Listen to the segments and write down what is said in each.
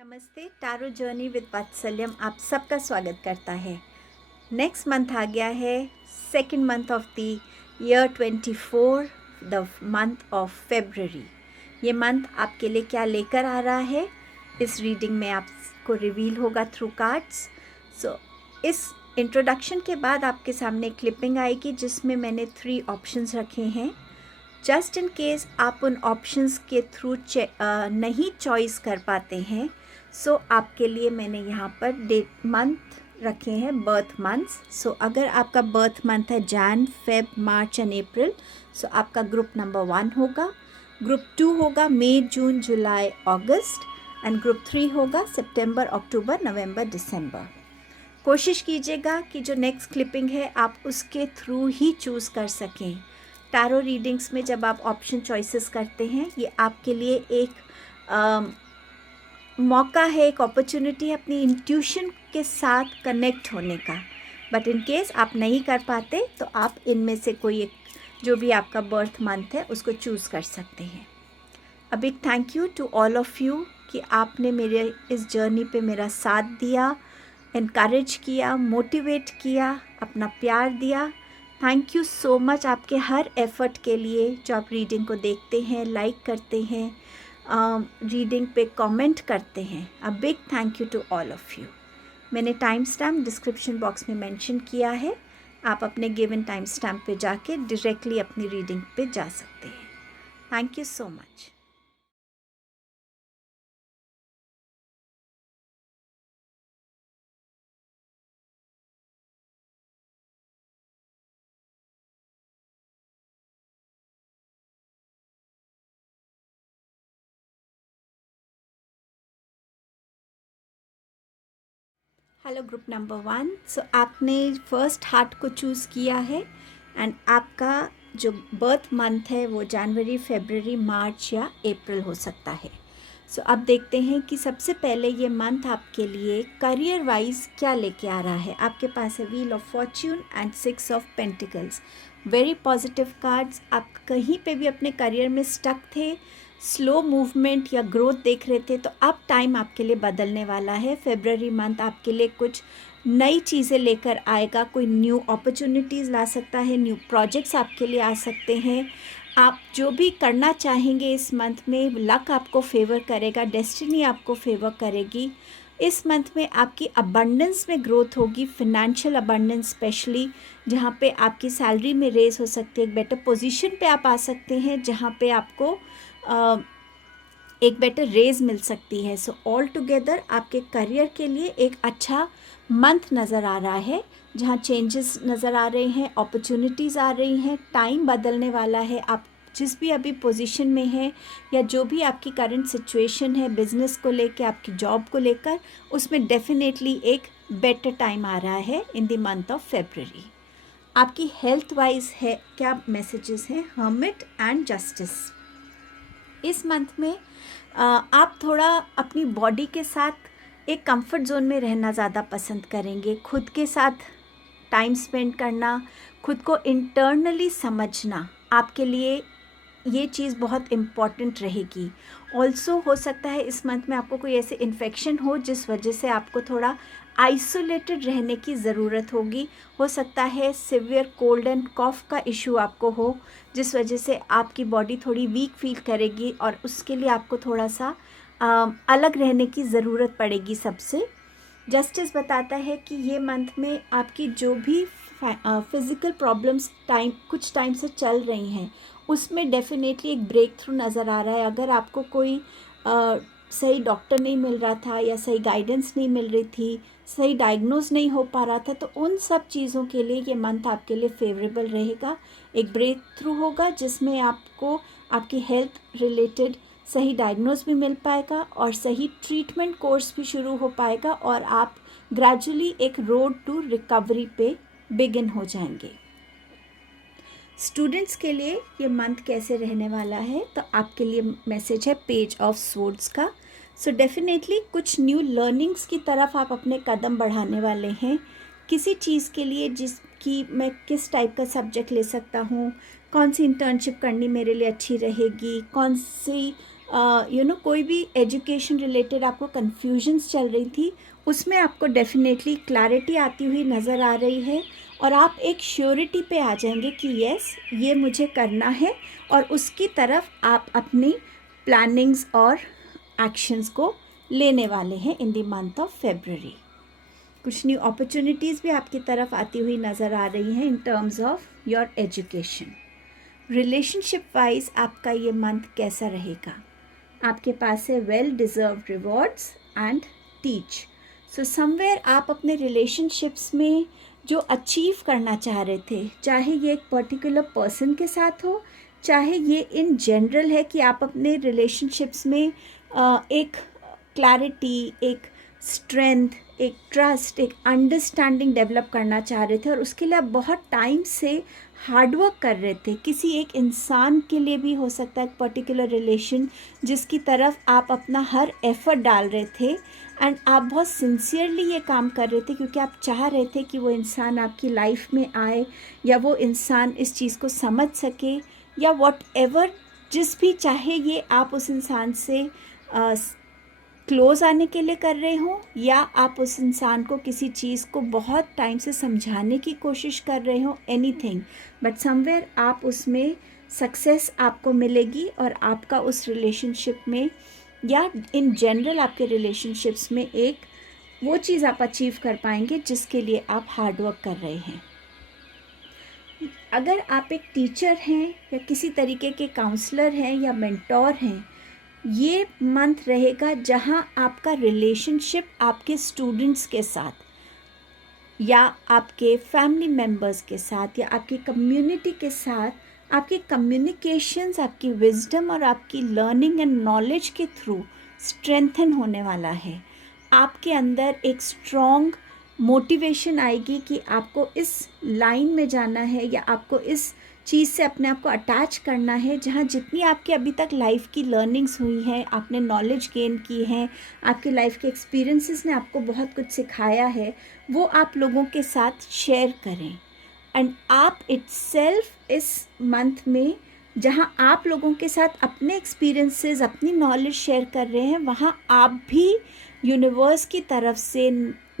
नमस्ते। Tarot journey with वात्सल्यम आप सबका स्वागत करता है। नेक्स्ट मंथ आ गया है, second month of the year 24, the month of February. ये मंथ आपके लिए क्या लेकर आ रहा है इस रीडिंग में आपको रिवील होगा थ्रू कार्ड्स। सो इस इंट्रोडक्शन के बाद आपके सामने क्लिपिंग आएगी जिसमें मैंने 3 ऑप्शंस रखे हैं। जस्ट इन केस आप उन ऑप्शंस के थ्रू नहीं चॉइस कर पाते हैं, सो आपके लिए मैंने यहाँ पर डेट मंथ रखे हैं, बर्थ मंथ्स। सो अगर आपका बर्थ मंथ है Jan, Feb, March and April, so आपका ग्रुप नंबर 1 होगा। ग्रुप 2 होगा मई, जून, जुलाई, अगस्त एंड ग्रुप 3 होगा सितंबर, अक्टूबर, नवंबर, दिसंबर। कोशिश कीजिएगा कि जो नेक्स्ट क्लिपिंग है आप उसके थ्रू ही चूज़ कर सकें। टारो रीडिंग्स में जब आप ऑप्शन चॉइसेस करते हैं, ये आपके लिए एक मौका है, एक अपॉर्चुनिटी है अपनी इंट्यूशन के साथ कनेक्ट होने का। बट इन केस आप नहीं कर पाते तो आप इनमें से कोई एक जो भी आपका बर्थ मंथ है उसको चूज़ कर सकते हैं। A big thank you to all of you कि आपने मेरे इस जर्नी पे मेरा साथ दिया, इनकरेज किया, मोटिवेट किया, अपना प्यार दिया। थैंक यू सो मच आपके हर एफ़र्ट के लिए जो आप रीडिंग को देखते हैं, लाइक करते हैं, रीडिंग पे कमेंट करते हैं। A big thank you to all of you. मैंने टाइम स्टैम्प डिस्क्रिप्शन बॉक्स में मेंशन किया है, आप अपने गिवन टाइम स्टैम्प पे जाके डायरेक्टली अपनी रीडिंग पे जा सकते हैं। Thank you so much. Hello group number 1। सो आपने फर्स्ट हार्ट को चूज़ किया है एंड आपका जो बर्थ मंथ है वो जनवरी, फरवरी, मार्च या अप्रैल हो सकता है। सो अब देखते हैं कि सबसे पहले ये मंथ आपके लिए करियर वाइज क्या लेके आ रहा है। आपके पास है wheel of Fortune and 6 of pentacles, very positive cards. आप कहीं पे भी अपने करियर में स्टक थे, स्लो मूवमेंट या ग्रोथ देख रहे थे, तो अब टाइम आपके लिए बदलने वाला है। फेब्रवरी मंथ आपके लिए कुछ नई चीज़ें लेकर आएगा, कोई न्यू अपॉर्चुनिटीज़ ला सकता है, न्यू प्रोजेक्ट्स आपके लिए आ सकते हैं। आप जो भी करना चाहेंगे इस मंथ में, लक आपको फेवर करेगा, डेस्टिनी आपको फेवर करेगी। इस मंथ में आपकी अबंडेंस में ग्रोथ होगी, फिनेंशियल अबंडेंस स्पेशली, जहाँ पे आपकी सैलरी में रेज हो सकती है, एक बेटर पोजीशन पे आप आ सकते हैं जहाँ पे आपको एक बेटर रेज मिल सकती है। सो ऑल टुगेदर आपके करियर के लिए एक अच्छा मंथ नज़र आ रहा है, जहाँ चेंजेस नज़र आ रहे हैं, अपॉर्चुनिटीज़ आ रही हैं, टाइम बदलने वाला है। आप जिस भी अभी पोजीशन में हैं या जो भी आपकी करंट सिचुएशन है बिज़नेस को लेकर, आपकी जॉब को लेकर, उसमें डेफिनेटली एक बेटर टाइम आ रहा है in the month of February. आपकी हेल्थ वाइज है क्या मैसेजेस हैं? Hermit and justice. इस मंथ में आप थोड़ा अपनी बॉडी के साथ एक कंफर्ट जोन में रहना ज़्यादा पसंद करेंगे, खुद के साथ टाइम स्पेंड करना, खुद को इंटरनली समझना आपके लिए ये चीज़ बहुत इम्पॉर्टेंट रहेगी। ऑल्सो हो सकता है इस मंथ में आपको कोई ऐसे इन्फेक्शन हो जिस वजह से आपको थोड़ा आइसोलेटेड रहने की ज़रूरत होगी। हो सकता है सिवियर कोल्ड एंड कॉफ का इशू आपको हो, जिस वजह से आपकी बॉडी थोड़ी वीक फील करेगी और उसके लिए आपको थोड़ा सा अलग रहने की ज़रूरत पड़ेगी सबसे। जस्टिस बताता है कि ये मंथ में आपकी जो भी फिज़िकल प्रॉब्लम्स कुछ टाइम से चल रही हैं, उसमें डेफिनेटली एक ब्रेक थ्रू नज़र आ रहा है। अगर आपको कोई सही डॉक्टर नहीं मिल रहा था या सही गाइडेंस नहीं मिल रही थी, सही डायग्नोज नहीं हो पा रहा था, तो उन सब चीज़ों के लिए ये मंथ आपके लिए फेवरेबल रहेगा। एक ब्रेक थ्रू होगा जिसमें आपको आपकी हेल्थ रिलेटेड सही डायग्नोज भी मिल पाएगा और सही ट्रीटमेंट कोर्स भी शुरू हो पाएगा और आप ग्रेजुअली एक रोड टू रिकवरी पे बिगिन हो जाएंगे। स्टूडेंट्स के लिए ये मंथ कैसे रहने वाला है, तो आपके लिए मैसेज है पेज ऑफ स्वॉर्ड्स का। सो डेफिनेटली कुछ न्यू लर्निंग्स की तरफ आप अपने कदम बढ़ाने वाले हैं। किसी चीज़ के लिए जिसकी मैं किस टाइप का सब्जेक्ट ले सकता हूँ, कौन सी इंटर्नशिप करनी मेरे लिए अच्छी रहेगी, कौन सी कोई भी एजुकेशन रिलेटेड आपको कन्फ्यूजन्स चल रही थी, उसमें आपको डेफिनेटली क्लैरिटी आती हुई नज़र आ रही है और आप एक श्योरिटी पे आ जाएंगे कि यस, ये मुझे करना है, और उसकी तरफ आप अपनी प्लानिंग्स और एक्शंस को लेने वाले हैं इन द मंथ ऑफ फेब्रुअरी। कुछ न्यू अपॉर्चुनिटीज़ भी आपकी तरफ आती हुई नज़र आ रही हैं इन terms of your education. Relationship wise आपका ये मंथ कैसा रहेगा? आपके पास है well deserved rewards and teach. So somewhere आप अपने रिलेशनशिप्स में जो अचीव करना चाह रहे थे, चाहे ये एक पर्टिकुलर पर्सन के साथ हो, चाहे ये इन जनरल है कि आप अपने रिलेशनशिप्स में एक क्लैरिटी, एक स्ट्रेंथ, एक ट्रस्ट, एक अंडरस्टैंडिंग डेवलप करना चाह रहे थे और उसके लिए आप बहुत टाइम से हार्डवर्क कर रहे थे। किसी एक इंसान के लिए भी हो सकता है, एक पर्टिकुलर रिलेशन जिसकी तरफ आप अपना हर एफर्ट डाल रहे थे एंड आप बहुत सिंसियरली ये काम कर रहे थे क्योंकि आप चाह रहे थे कि वो इंसान आपकी लाइफ में आए या वो इंसान इस चीज़ को समझ सके या वॉट एवर, जिस भी चाहे ये आप उस इंसान से क्लोज़ आने के लिए कर रहे हो या आप उस इंसान को किसी चीज़ को बहुत टाइम से समझाने की कोशिश कर रहे हो, एनीथिंग, बट समवेयर आप उसमें सक्सेस आपको मिलेगी और आपका उस रिलेशनशिप में या इन जनरल आपके रिलेशनशिप्स में एक वो चीज़ आप अचीव कर पाएंगे जिसके लिए आप हार्डवर्क कर रहे हैं। अगर आप एक टीचर हैं या किसी तरीके के काउंसलर हैं या मेंटोर हैं, ये मंथ रहेगा जहां आपका रिलेशनशिप आपके स्टूडेंट्स के साथ या आपके फैमिली मेम्बर्स के साथ या आपकी कम्युनिटी के साथ, आपके कम्युनिकेशंस, आपकी विजडम और आपकी लर्निंग एंड नॉलेज के थ्रू स्ट्रेंथन होने वाला है। आपके अंदर एक स्ट्रॉन्ग मोटिवेशन आएगी कि आपको इस लाइन में जाना है या आपको इस चीज़ से अपने आप को अटैच करना है जहाँ जितनी आपकी अभी तक लाइफ की लर्निंग्स हुई हैं, आपने नॉलेज गेन की है, आपके लाइफ के एक्सपीरियंसेस ने आपको बहुत कुछ सिखाया है, वो आप लोगों के साथ शेयर करें। एंड आप इटसेल्फ इस मंथ में जहाँ आप लोगों के साथ अपने एक्सपीरियंसेस, अपनी नॉलेज शेयर कर रहे हैं, वहाँ आप भी यूनिवर्स की तरफ से,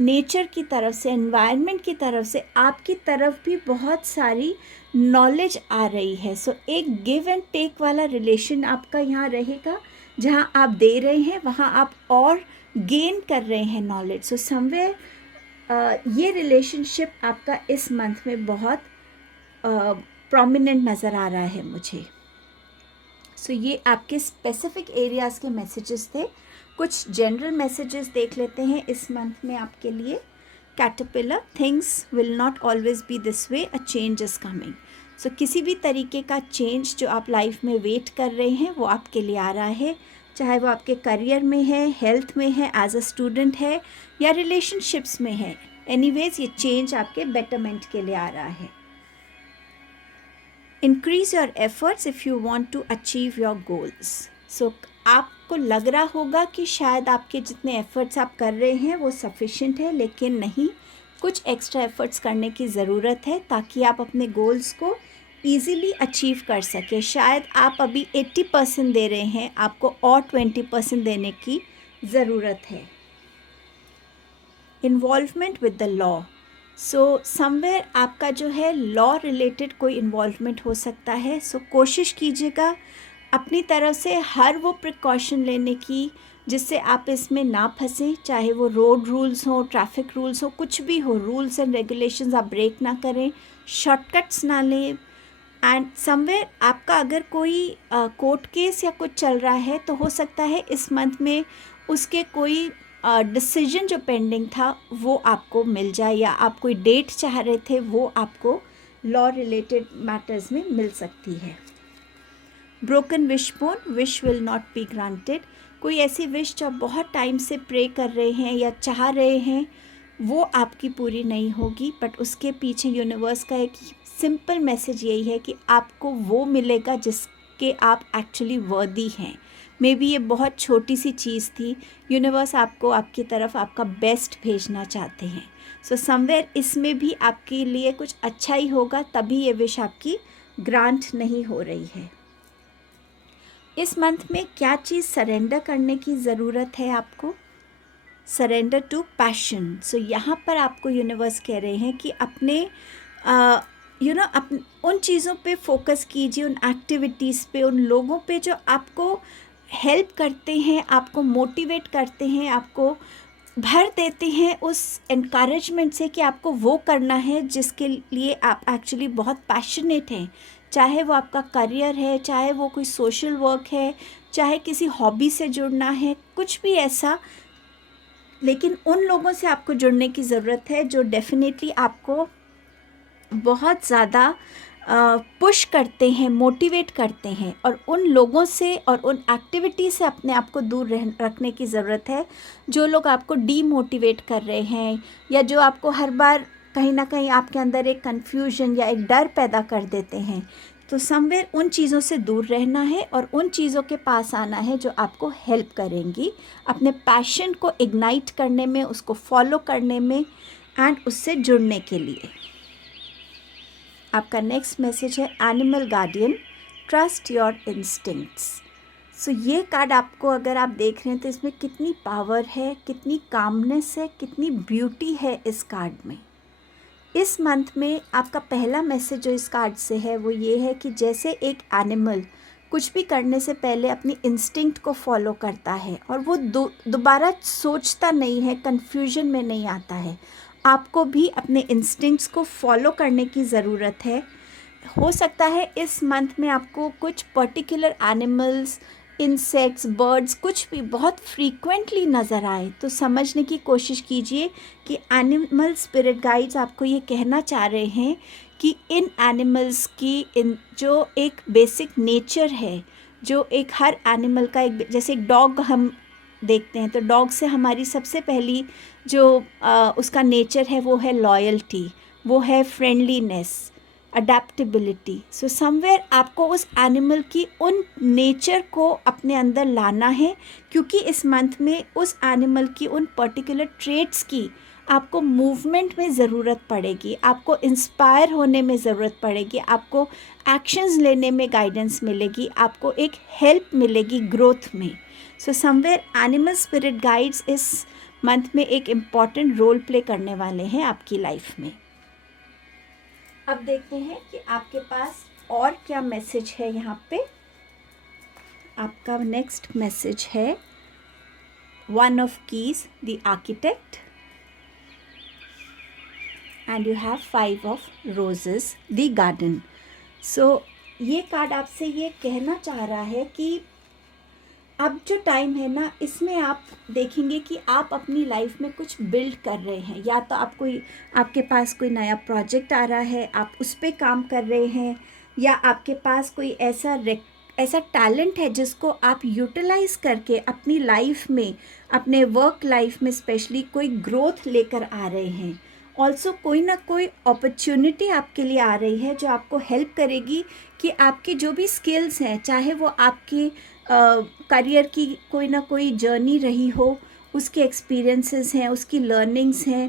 नेचर की तरफ से, एनवायरनमेंट की तरफ से आपकी तरफ भी बहुत सारी नॉलेज आ रही है। सो एक गिव एंड टेक वाला रिलेशन आपका यहाँ रहेगा, जहाँ आप दे रहे हैं वहाँ आप और गेन कर रहे हैं नॉलेज। सो समवेयर ये रिलेशनशिप आपका इस मंथ में बहुत प्रोमिनेंट नज़र आ रहा है मुझे। सो ये आपके स्पेसिफिक एरियाज़ के मैसेजेस थे। कुछ जनरल मैसेजेस देख लेते हैं इस मंथ में आपके लिए। Caterpillar, things will not always be this way, a change is coming. So किसी भी तरीके का चेंज जो आप लाइफ में वेट कर रहे हैं वो आपके लिए आ रहा है, चाहे वो आपके करियर में है, हेल्थ में है, एज अ स्टूडेंट है या रिलेशनशिप्स में है। एनीवेज ये चेंज आपके बेटरमेंट के लिए आ रहा है। Increase your efforts if you want to achieve your goals. So आपको लग रहा होगा कि शायद आपके जितने एफ़र्ट्स आप कर रहे हैं वो सफिशिएंट है, लेकिन नहीं, कुछ एक्स्ट्रा एफ़र्ट्स करने की ज़रूरत है ताकि आप अपने गोल्स को ईज़िली अचीव कर सकें। शायद आप अभी 80% दे रहे हैं, आपको और 20% देने की ज़रूरत है। Involvement with the law. So somewhere आपका जो है लॉ रिलेटेड कोई इन्वॉल्वमेंट हो सकता है। सो कोशिश कीजिएगा अपनी तरफ से हर वो प्रिकॉशन लेने की जिससे आप इसमें ना फंसें, चाहे वो रोड रूल्स हो, ट्रैफिक रूल्स हो, कुछ भी हो, रूल्स एंड रेगुलेशंस आप ब्रेक ना करें, शॉर्टकट्स ना लें। एंड समवेयर आपका अगर कोई कोर्ट केस या कुछ चल रहा है तो हो सकता है इस मंथ में उसके कोई डिसीजन जो पेंडिंग था वो आपको मिल जाए, या आप कोई डेट चाह रहे थे वो आपको लॉ रिलेटेड मैटर्स में मिल सकती है। Broken wish bone, wish will not be granted. कोई ऐसी विश जो आप बहुत टाइम से प्रे कर रहे हैं या चाह रहे हैं वो आपकी पूरी नहीं होगी, बट उसके पीछे यूनिवर्स का एक सिंपल मैसेज यही है कि आपको वो मिलेगा जिसके आप एक्चुअली वर्दी हैं। मे बी ये बहुत छोटी सी चीज़ थी, यूनिवर्स आपको आपकी तरफ आपका बेस्ट भेजना चाहते हैं। सो समवेयर इसमें भी आपके लिए कुछ अच्छा ही होगा, तभी ये विश आपकी ग्रांट नहीं हो रही है। इस मंथ में क्या चीज़ सरेंडर करने की ज़रूरत है आपको? Surrender to passion. सो यहाँ पर आपको यूनिवर्स कह रहे हैं कि अपने उन चीज़ों पे फोकस कीजिए, उन एक्टिविटीज़ पे, उन लोगों पे जो आपको हेल्प करते हैं, आपको मोटिवेट करते हैं, आपको भर देते हैं उस एनकरेजमेंट से कि आपको वो करना है जिसके लिए आप एक्चुअली बहुत पैशनेट हैं। चाहे वो आपका करियर है, चाहे वो कोई सोशल वर्क है, चाहे किसी हॉबी से जुड़ना है, कुछ भी ऐसा। लेकिन उन लोगों से आपको जुड़ने की ज़रूरत है जो डेफिनेटली आपको बहुत ज़्यादा पुश करते हैं, मोटिवेट करते हैं, और उन लोगों से और उन एक्टिविटी से अपने आप को दूर रखने की ज़रूरत है जो लोग आपको डीमोटिवेट कर रहे हैं या जो आपको हर बार कहीं ना कहीं आपके अंदर एक कन्फ्यूजन या एक डर पैदा कर देते हैं। तो समवेयर उन चीज़ों से दूर रहना है और उन चीज़ों के पास आना है जो आपको हेल्प करेंगी अपने पैशन को इग्नाइट करने में, उसको फॉलो करने में एंड उससे जुड़ने के लिए। आपका नेक्स्ट मैसेज है animal guardian, trust your instincts. So ये कार्ड आपको अगर आप देख रहे हैं तो इसमें कितनी पावर है, कितनी कामनेस है, कितनी ब्यूटी है इस कार्ड में। इस मंथ में आपका पहला मैसेज जो इस कार्ड से है वो ये है कि जैसे एक एनिमल कुछ भी करने से पहले अपनी इंस्टिंक्ट को फॉलो करता है और वो दोबारा सोचता नहीं है, कन्फ्यूजन में नहीं आता है, आपको भी अपने इंस्टिंक्ट्स को फॉलो करने की ज़रूरत है। हो सकता है इस मंथ में आपको कुछ पर्टिकुलर एनिमल्स, इंसेक्ट्स, बर्ड्स कुछ भी बहुत फ्रीक्वेंटली नज़र आए, तो समझने की कोशिश कीजिए कि एनिमल स्पिरिट गाइड्स आपको ये कहना चाह रहे हैं कि इन एनिमल्स की जो एक बेसिक नेचर है, जो एक हर एनिमल का एक, जैसे एक डॉग हम देखते हैं तो डॉग से हमारी सबसे पहली जो उसका नेचर है वो है लॉयल्टी, वो है फ्रेंडलीनेस, अडेप्टेबिलिटी। सो समवेयर आपको उस एनिमल की उन नेचर को अपने अंदर लाना है, क्योंकि इस मंथ में उस एनिमल की उन पर्टिकुलर ट्रेट्स की आपको मूवमेंट में ज़रूरत पड़ेगी, आपको इंस्पायर होने में ज़रूरत पड़ेगी, आपको एक्शंस लेने में गाइडेंस मिलेगी, आपको एक हेल्प मिलेगी ग्रोथ में। So somewhere animal spirit guides इस मंथ में एक इम्पॉर्टेंट रोल प्ले करने वाले हैं आपकी लाइफ में। अब देखते हैं कि आपके पास और क्या मैसेज है यहाँ पे। आपका नेक्स्ट मैसेज है one of keys, the architect, and you have 5 of roses, the garden. So ये कार्ड आपसे ये कहना चाह रहा है कि अब जो टाइम है ना, इसमें आप देखेंगे कि आप अपनी लाइफ में कुछ बिल्ड कर रहे हैं, या तो आपके पास कोई नया प्रोजेक्ट आ रहा है, आप उस पर काम कर रहे हैं, या आपके पास कोई ऐसा टैलेंट है जिसको आप यूटिलाइज करके अपनी लाइफ में, अपने वर्क लाइफ में स्पेशली कोई ग्रोथ लेकर आ रहे हैं। ऑल्सो कोई ना कोई अपॉर्चुनिटी आपके लिए आ रही है जो आपको हेल्प करेगी कि आपकी जो भी स्किल्स हैं, चाहे वो आपकी करियर की कोई ना कोई जर्नी रही हो, उसके एक्सपीरियंसेस हैं, उसकी लर्निंग्स हैं,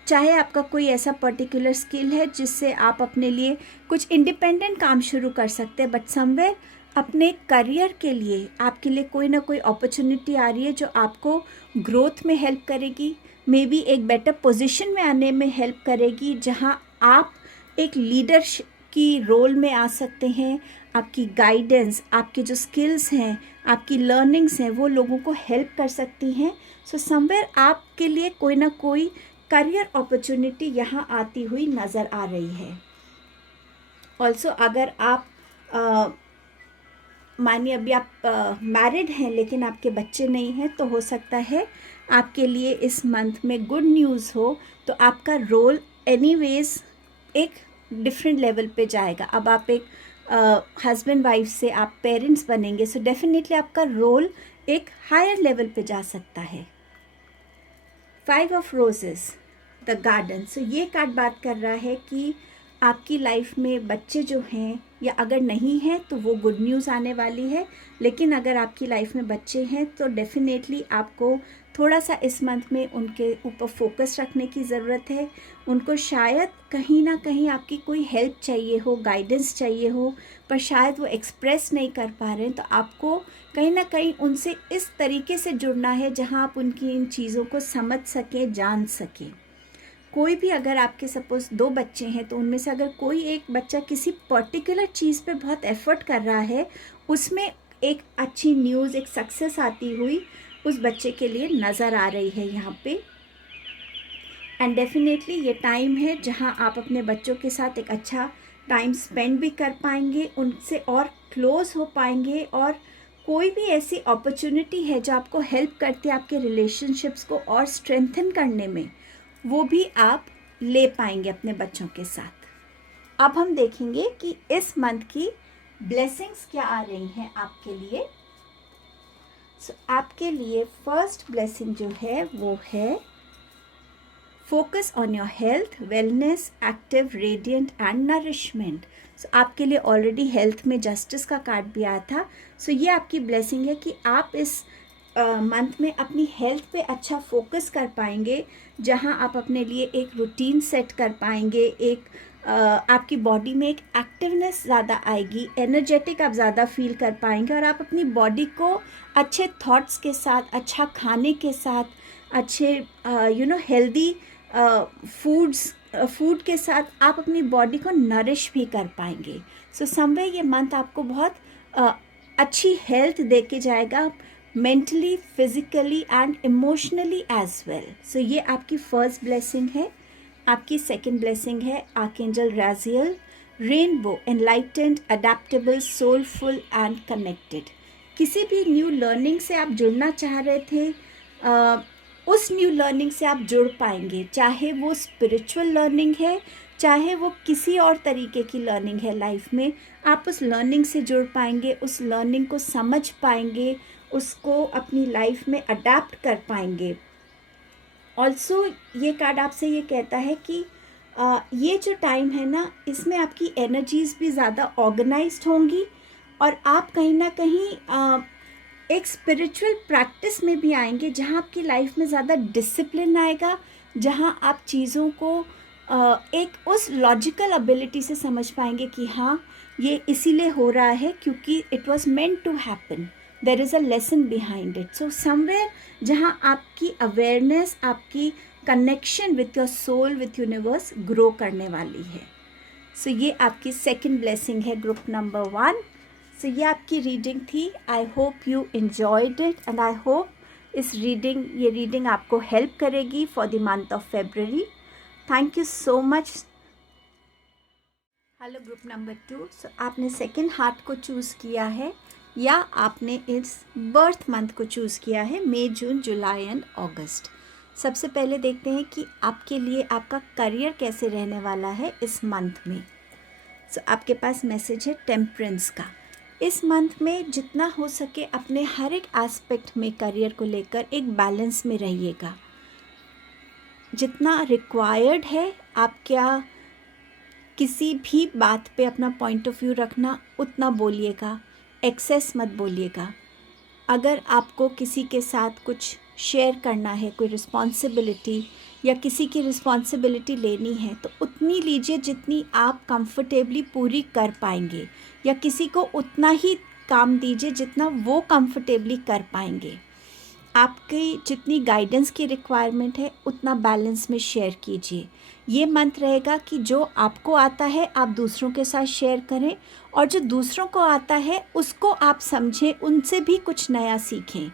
चाहे आपका कोई ऐसा पर्टिकुलर स्किल है जिससे आप अपने लिए कुछ इंडिपेंडेंट काम शुरू कर सकते हैं, बट समवेयर अपने करियर के लिए आपके लिए कोई ना कोई अपॉर्चुनिटी आ रही है जो आपको ग्रोथ में हेल्प करेगी, मे बी एक बेटर पोजीशन में आने में हेल्प करेगी, जहां आप एक लीडरशिप की रोल में आ सकते हैं। आपकी गाइडेंस, आपके जो स्किल्स हैं, आपकी लर्निंग्स हैं, वो लोगों को हेल्प कर सकती हैं। सो समवेयर आपके लिए कोई ना कोई करियर अपॉर्चुनिटी यहाँ आती हुई नज़र आ रही है। ऑल्सो अगर आप मानिए अभी आप मैरिड हैं लेकिन आपके बच्चे नहीं हैं, तो हो सकता है आपके लिए इस मंथ में गुड न्यूज़ हो, तो आपका रोल एनीवेज एक डिफरेंट लेवल पे जाएगा। अब आप एक हस्बैंड वाइफ से आप पेरेंट्स बनेंगे, सो डेफिनेटली आपका रोल एक हायर लेवल पे जा सकता है। 5 of roses, the garden. So ये कार्ड बात कर रहा है कि आपकी लाइफ में बच्चे जो हैं, या अगर नहीं हैं तो वो गुड न्यूज़ आने वाली है, लेकिन अगर आपकी लाइफ में बच्चे हैं तो डेफिनेटली आपको थोड़ा सा इस मंथ में उनके ऊपर फोकस रखने की ज़रूरत है। उनको शायद कहीं ना कहीं आपकी कोई हेल्प चाहिए हो, गाइडेंस चाहिए हो, पर शायद वो एक्सप्रेस नहीं कर पा रहे हैं। तो आपको कहीं ना कहीं उनसे इस तरीके से जुड़ना है जहाँ आप उनकी इन चीज़ों को समझ सकें, जान सकें। कोई भी अगर आपके सपोज़ 2 बच्चे हैं तो उनमें से अगर कोई एक बच्चा किसी पर्टिकुलर चीज़ पे बहुत एफ़र्ट कर रहा है, उसमें एक अच्छी न्यूज़, एक सक्सेस आती हुई उस बच्चे के लिए नज़र आ रही है यहाँ पे। एंड डेफिनेटली ये टाइम है जहाँ आप अपने बच्चों के साथ एक अच्छा टाइम स्पेंड भी कर पाएंगे, उनसे और क्लोज हो पाएंगे, और कोई भी ऐसी अपॉर्चुनिटी है जो आपको हेल्प करती है आपके रिलेशनशिप्स को और स्ट्रेंथन करने में, वो भी आप ले पाएंगे अपने बच्चों के साथ। अब हम देखेंगे कि इस मंथ की ब्लेसिंग्स क्या आ रही हैं आपके लिए। आपके लिए फर्स्ट ब्लेसिंग जो है वो है focus on your health, wellness, active, radiant and nourishment. आपके लिए ऑलरेडी हेल्थ में जस्टिस का कार्ड भी आया था। ये आपकी ब्लेसिंग है कि आप इस मंथ में अपनी हेल्थ पे अच्छा फोकस कर पाएंगे, जहां आप अपने लिए एक रूटीन सेट कर पाएंगे, एक आपकी बॉडी में एक एक्टिवनेस ज़्यादा आएगी, एनर्जेटिक आप ज़्यादा फील कर पाएंगे, और आप अपनी बॉडी को अच्छे थॉट्स के साथ, अच्छा खाने के साथ, अच्छे हेल्दी फूड के साथ आप अपनी बॉडी को नरिश भी कर पाएंगे। समवे ये मंथ आपको बहुत अच्छी हेल्थ दे के जाएगा, mentally, physically and emotionally as well. ये आपकी फर्स्ट ब्लेसिंग है। आपकी सेकंड ब्लेसिंग है archangel Raziel, rainbow, enlightened, adaptable, soulful and connected. किसी भी न्यू लर्निंग से आप जुड़ना चाह रहे थे, उस न्यू लर्निंग से आप जुड़ पाएंगे, चाहे वो स्पिरिचुअल लर्निंग है, चाहे वो किसी और तरीके की लर्निंग है लाइफ में, आप उस लर्निंग से जुड़ पाएंगे, उस लर्निंग को समझ पाएंगे, उसको अपनी लाइफ में अडेप्ट कर पाएंगे। ऑल्सो ये कार्ड आपसे ये कहता है कि ये जो टाइम है ना, इसमें आपकी एनर्जीज़ भी ज़्यादा ऑर्गेनाइज्ड होंगी, और आप कहीं ना कहीं एक स्पिरिचुअल प्रैक्टिस में भी आएंगे, जहाँ आपकी लाइफ में ज़्यादा डिसिप्लिन आएगा, जहाँ आप चीज़ों को एक उस लॉजिकल एबिलिटी से समझ पाएंगे कि हाँ, ये इसीलिए हो रहा है क्योंकि it was meant to happen, there is a lesson behind it. Somewhere जहाँ आपकी अवेयरनेस, आपकी connection with your soul, with universe grow करने वाली है। ये आपकी सेकेंड ब्लेसिंग है, ग्रुप नंबर 1। ये आपकी रीडिंग थी। I hope you enjoyed it, and I hope ये रीडिंग आपको हेल्प करेगी for the month of February. Thank you so much. Hello group number 2। आपने सेकेंड हार्ट को चूज़ किया है, या आपने इस बर्थ मंथ को चूज़ किया है, मई, जून, जुलाई एंड अगस्त। सबसे पहले देखते हैं कि आपके लिए आपका करियर कैसे रहने वाला है इस मंथ में। आपके पास मैसेज है टेम्परेंस का। इस मंथ में जितना हो सके अपने हर एक एस्पेक्ट में करियर को लेकर एक बैलेंस में रहिएगा। जितना रिक्वायर्ड है, आप क्या किसी भी बात पे अपना पॉइंट ऑफ व्यू रखना, उतना बोलिएगा, एक्सेस मत बोलिएगा। अगर आपको किसी के साथ कुछ शेयर करना है, कोई रिस्पॉन्सिबिलिटी या किसी की रिस्पॉन्सिबिलिटी लेनी है, तो उतनी लीजिए जितनी आप कंफर्टेबली पूरी कर पाएंगे, या किसी को उतना ही काम दीजिए जितना वो कंफर्टेबली कर पाएंगे। आपकी जितनी गाइडेंस की रिक्वायरमेंट है उतना बैलेंस में शेयर कीजिए। ये मंथ रहेगा कि जो आपको आता है आप दूसरों के साथ शेयर करें, और जो दूसरों को आता है उसको आप समझें, उनसे भी कुछ नया सीखें।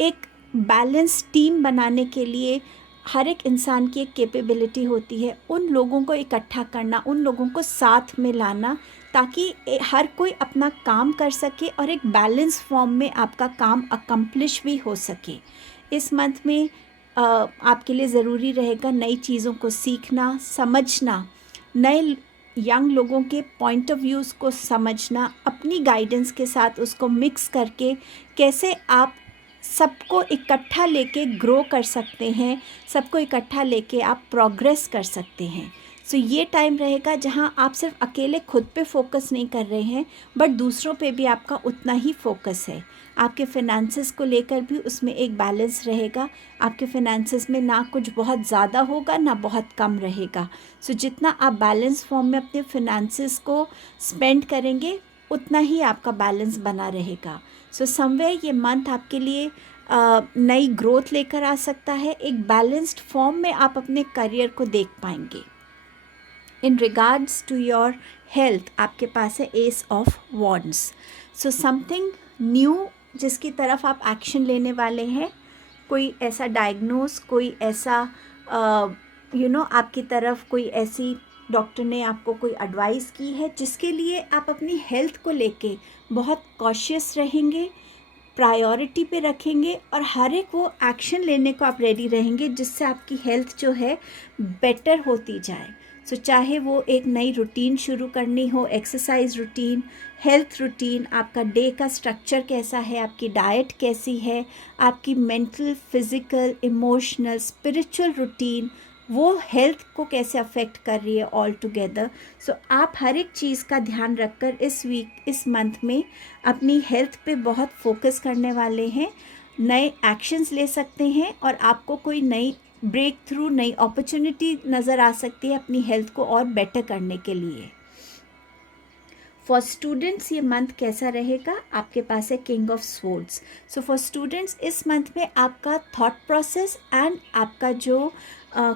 एक बैलेंस टीम बनाने के लिए हर एक इंसान की एक कैपेबिलिटी होती है, उन लोगों को इकट्ठा करना, उन लोगों को साथ में लाना, ताकि हर कोई अपना काम कर सके और एक बैलेंस फॉर्म में आपका काम अकम्प्लिश भी हो सके। इस मंथ में आपके लिए ज़रूरी रहेगा नई चीज़ों को सीखना, समझना, नए यंग लोगों के पॉइंट ऑफ व्यूज़ को समझना, अपनी गाइडेंस के साथ उसको मिक्स करके कैसे आप सबको इकट्ठा लेके ग्रो कर सकते हैं, सबको इकट्ठा लेके आप प्रोग्रेस कर सकते हैं। सो ये टाइम रहेगा जहाँ आप सिर्फ अकेले खुद पे फोकस नहीं कर रहे हैं, बट दूसरों पे भी आपका उतना ही फोकस है। आपके फिनेंसेस को लेकर भी उसमें एक बैलेंस रहेगा। आपके फिनेंसेस में ना कुछ बहुत ज़्यादा होगा ना बहुत कम रहेगा। सो जितना आप बैलेंस फॉर्म में अपने फिनेंसेस को स्पेंड करेंगे उतना ही आपका बैलेंस बना रहेगा। सो समवेयर ये मंथ आपके लिए नई ग्रोथ लेकर आ सकता है। एक बैलेंस्ड फॉर्म में आप अपने करियर को देख पाएंगे। In regards to your health आपके पास है ace of wands. So something new जिसकी तरफ आप एक्शन लेने वाले हैं, कोई ऐसा डायग्नोस, कोई ऐसा आपकी तरफ कोई ऐसी डॉक्टर ने आपको कोई एडवाइस की है जिसके लिए आप अपनी हेल्थ को लेके बहुत कॉशियस रहेंगे, प्रायोरिटी पे रखेंगे और हर एक वो एक्शन लेने को आप रेडी रहेंगे जिससे आपकी हेल्थ जो है बेटर होती जाए। सो चाहे वो एक नई रूटीन शुरू करनी हो, एक्सरसाइज रूटीन, हेल्थ रूटीन, आपका डे का स्ट्रक्चर कैसा है, आपकी डाइट कैसी है, आपकी mental, physical, emotional, spiritual routine, वो हेल्थ को कैसे अफेक्ट कर रही है ऑल टुगेदर। सो आप हर एक चीज़ का ध्यान रखकर इस मंथ में अपनी हेल्थ पे बहुत फोकस करने वाले हैं, नए एक्शंस ले सकते हैं और आपको कोई नई ब्रेक थ्रू, नई अपॉर्चुनिटी नज़र आ सकती है अपनी हेल्थ को और बेटर करने के लिए। फॉर स्टूडेंट्स ये मंथ कैसा रहेगा? आपके पास है king of swords. So for students इस मंथ में आपका थॉट प्रोसेस एंड आपका जो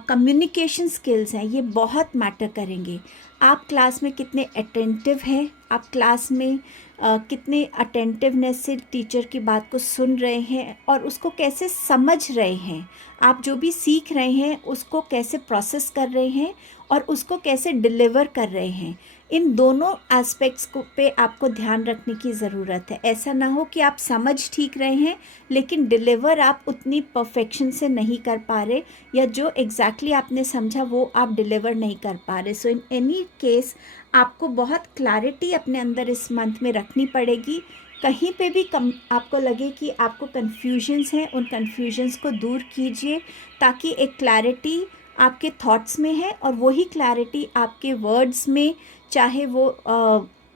कम्युनिकेशन स्किल्स हैं ये बहुत मैटर करेंगे। आप क्लास में कितने अटेंटिव हैं, आप क्लास में कितने अटेंटिवनेस से टीचर की बात को सुन रहे हैं और उसको कैसे समझ रहे हैं, आप जो भी सीख रहे हैं उसको कैसे प्रोसेस कर रहे हैं और उसको कैसे डिलीवर कर रहे हैं। इन दोनों एस्पेक्ट्स को पे आपको ध्यान रखने की ज़रूरत है। ऐसा ना हो कि आप समझ ठीक रहे हैं लेकिन डिलीवर आप उतनी परफेक्शन से नहीं कर पा रहे, या जो एग्जैक्टली आपने समझा वो आप डिलीवर नहीं कर पा रहे। सो इन एनी केस आपको बहुत क्लैरिटी अपने अंदर इस मंथ में रखनी पड़ेगी। कहीं पे भी आपको लगे कि आपको कन्फ्यूजन्स हैं, उन कन्फ्यूजन्स को दूर कीजिए ताकि एक क्लैरिटी आपके थॉट्स में है और वही क्लैरिटी आपके वर्ड्स में, चाहे वो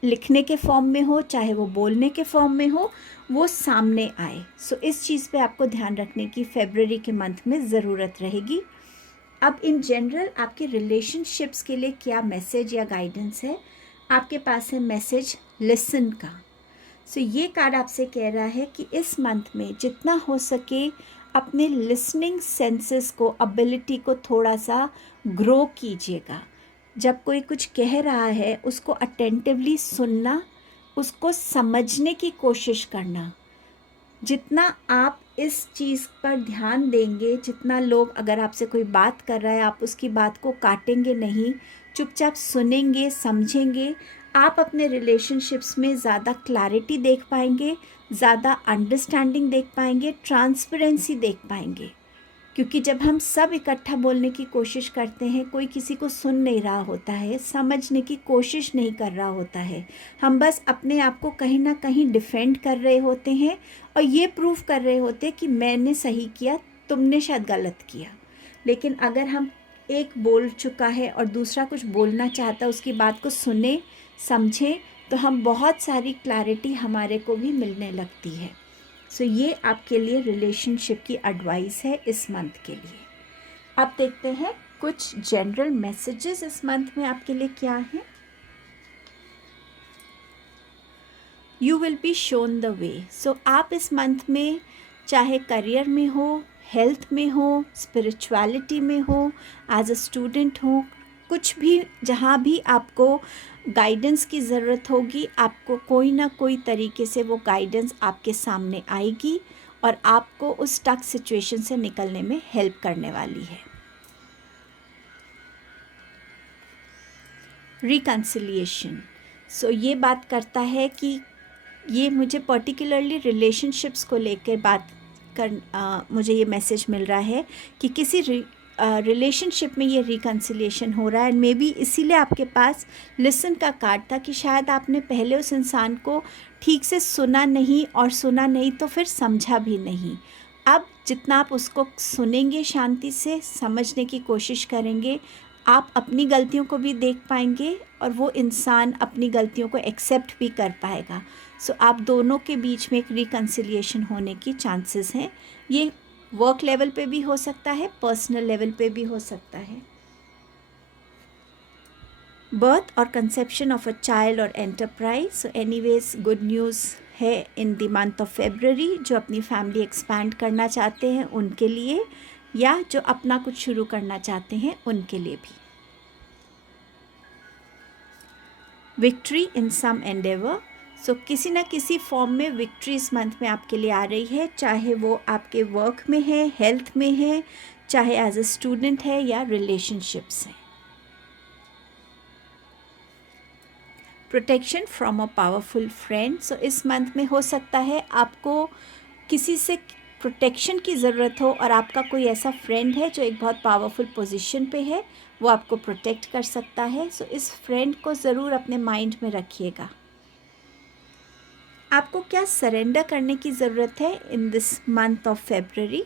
लिखने के फॉर्म में हो चाहे वो बोलने के फॉर्म में हो, वो सामने आए। सो इस चीज़ पे आपको ध्यान रखने की फरवरी के मंथ में ज़रूरत रहेगी। अब इन जनरल आपके रिलेशनशिप्स के लिए क्या मैसेज या गाइडेंस है? आपके पास है मैसेज लिसन का। सो ये कार्ड आपसे कह रहा है कि इस मंथ में जितना हो सके अपने लिसनिंग सेंसेस को, एबिलिटी को थोड़ा सा ग्रो कीजिएगा। जब कोई कुछ कह रहा है उसको अटेंटिवली सुनना, उसको समझने की कोशिश करना। जितना आप इस चीज़ पर ध्यान देंगे, जितना लोग अगर आपसे कोई बात कर रहा है आप उसकी बात को काटेंगे नहीं, चुपचाप सुनेंगे, समझेंगे, आप अपने रिलेशनशिप्स में ज़्यादा क्लैरिटी देख पाएंगे, ज़्यादा अंडरस्टैंडिंग देख पाएंगे, ट्रांसपेरेंसी देख पाएंगे। क्योंकि जब हम सब इकट्ठा बोलने की कोशिश करते हैं, कोई किसी को सुन नहीं रहा होता है, समझने की कोशिश नहीं कर रहा होता है, हम बस अपने आप को कहीं ना कहीं डिफेंड कर रहे होते हैं और ये प्रूव कर रहे होते हैं कि मैंने सही किया, तुमने शायद गलत किया। लेकिन अगर हम एक बोल चुका है और दूसरा कुछ बोलना चाहता है, उसकी बात को सुने, समझें, तो हम बहुत सारी क्लैरिटी हमारे को भी मिलने लगती है। सो ये आपके लिए रिलेशनशिप की एडवाइस है इस मंथ के लिए। अब देखते हैं कुछ जनरल मैसेजेस इस मंथ में आपके लिए क्या हैं। You will be shown the way. So आप इस मंथ में चाहे करियर में हो, हेल्थ में हो, स्पिरिचुअलिटी में हो, एज अ स्टूडेंट हो, कुछ भी जहाँ भी आपको गाइडेंस की ज़रूरत होगी, आपको कोई ना कोई तरीके से वो गाइडेंस आपके सामने आएगी और आपको उस स्टक सिचुएशन से निकलने में हेल्प करने वाली है। रिकन्सिलिएशन। सो ये बात करता है कि ये मुझे पर्टिकुलरली रिलेशनशिप्स को लेकर मुझे ये मैसेज मिल रहा है कि किसी रिलेशनशिप में ये रिकन्सिलिएशन हो रहा है। एंड मे बी इसीलिए आपके पास लिसन का कार्ड था कि शायद आपने पहले उस इंसान को ठीक से सुना नहीं, और सुना नहीं तो फिर समझा भी नहीं। अब जितना आप उसको सुनेंगे, शांति से समझने की कोशिश करेंगे, आप अपनी गलतियों को भी देख पाएंगे और वो इंसान अपनी गलतियों को एक्सेप्ट भी कर पाएगा। सो आप दोनों के बीच में एक रिकन्सिलिएशन होने की चांसेस हैं। ये वर्क लेवल पे भी हो सकता है, पर्सनल लेवल पे भी हो सकता है। बर्थ और कंसेप्शन ऑफ अ चाइल्ड और enterprise, so anyways good news है in the month of February. जो अपनी फैमिली एक्सपैंड करना चाहते हैं उनके लिए, या जो अपना कुछ शुरू करना चाहते हैं उनके लिए भी। विक्ट्री इन सम एंडेवर, सो किसी ना किसी फॉर्म में विक्ट्री इस मंथ में आपके लिए आ रही है, चाहे वो आपके वर्क में है, हेल्थ में है, चाहे एज अ स्टूडेंट है या रिलेशनशिप्स है। Protection from a powerful friend, so इस मंथ में हो सकता है आपको किसी से प्रोटेक्शन की ज़रूरत हो और आपका कोई ऐसा फ्रेंड है जो एक बहुत पावरफुल पोजीशन पे है, वो आपको प्रोटेक्ट कर सकता है। सो इस फ्रेंड को ज़रूर अपने माइंड में रखिएगा। आपको क्या सरेंडर करने की ज़रूरत है in this month of February?